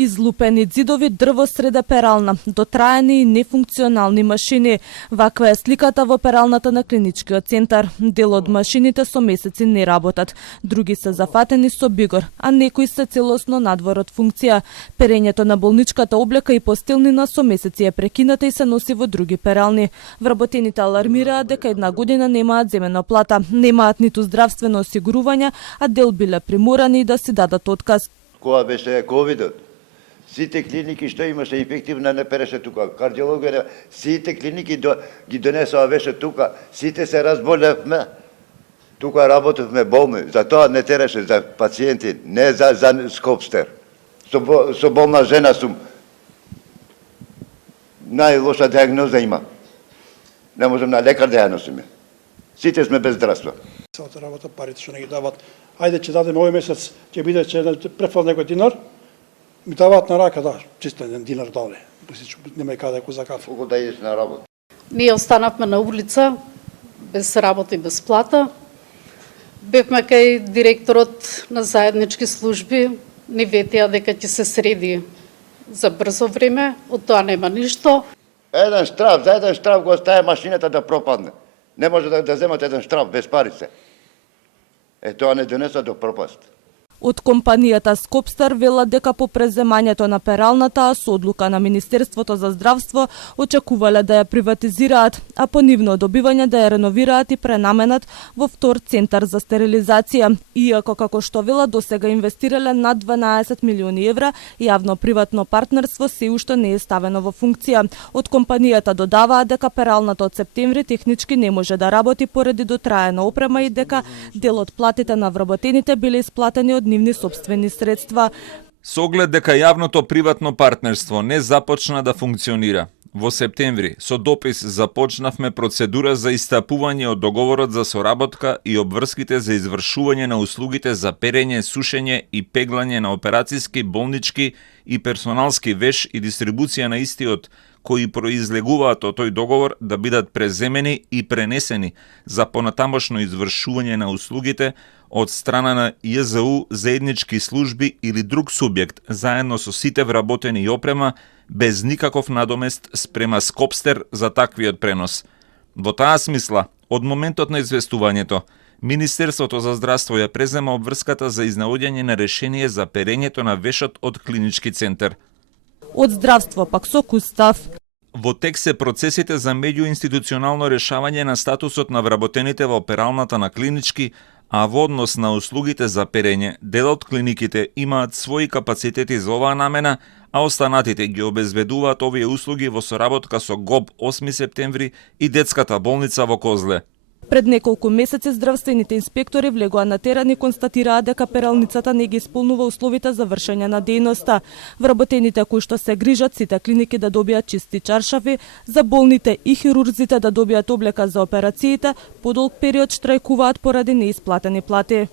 Излупени ѕидови, дрво среде перална, дотраени и нефункционални машини. Ваква е сликата во пералната на клиничкиот центар. Дел од машините со месеци не работат, други се зафатени со бигор, а некои се целосно надвор од функција. Перењето на болничката облека и постелнина со месеци е прекината и се носи во други перални. Вработените алармираат дека една година немаат земено плата, немаат ниту здравствено осигурување, а дел биле приморани да си дадат отказ. Кога беше ковидот, сите клиники што имаше инфективна не переше тука, кардиологија, сите клиники ги донесоа беше тука, сите се разболевме. Тука работевме болни, за тоа не тереше за пациенти, не за Скопстер. Со болна жена сум. Најлоша диагноза има. Не можем на лекар да ја носиме. Сите сме без здравство. Целата работа, парите што не ги дават. Ајде ќе дадеме овој месец, ќе биде ќе префал некој динар. Ми даваат на рака, да, чисто еден динар дале. Нема и каде ако за кафе. Колку да идеш на работа? Ние останавме на улица, без работа и без плата. Бевме кај директорот на заеднички служби, ни ветија дека ќе се среди за брзо време, од тоа нема ништо. За еден штраф го стае машината да пропадне. Не може да земат еден штраф без парице. Тоа не донесува до пропаст. Од компанијата Скопстер велат дека по преземањето на пералната со одлука на Министерството за здравство очекувале да ја приватизираат, а по нивно добивање да ја реновираат и пренаменат во втор центар за стерилизација. Иако, како што велат, досега инвестирале над 12 милиони евра, јавно-приватно партнерство се уште не е ставено во функција. Од компанијата додаваат дека пералната од септември технички не може да работи поради дотраена опрема и дека дел од платите на вработените биле исплатени од нивни сопствени средства. Со оглед дека јавното приватно партнерство не започна да функционира, во септември со допис започнавме процедура за истапување од договорот за соработка и обврските за извршување на услугите за перење, сушење и пеглање на операцијски, болнички и персоналски веш и дистрибуција на истиот, кои произлегуваат од тој договор да бидат преземени и пренесени за понатамошно извршување на услугите од страна на ЈЗУ, заеднички служби или друг субјект, заедно со сите вработени и опрема, без никаков надомест спрема Скопстер за таквиот пренос. Во таа смисла, од моментот на известувањето, Министерството за здравство ја презема обврската за изнаоѓање на решение за перењето на вешот од клинички центар. Од здравство пак со Кустав. Во тек се процесите за меѓуинституционално решавање на статусот на вработените во пералната на клинички, а во однос на услугите за перење, дел од клиниките имаат своји капацитети за оваа намена, а останатите ги обезбедуваат овие услуги во соработка со ГОБ 8 септември и детската болница во Козле. Пред неколку месеци здравствените инспектори влегоа на терен и констатираат дека пералницата не ги исполнува условите за вршење на дејноста. Вработените кои што се грижат сите клиники да добијат чисти чаршафи, за болните и хирурзите да добијат облека за операциите, подолг период штрајкуваат поради неисплатени плати.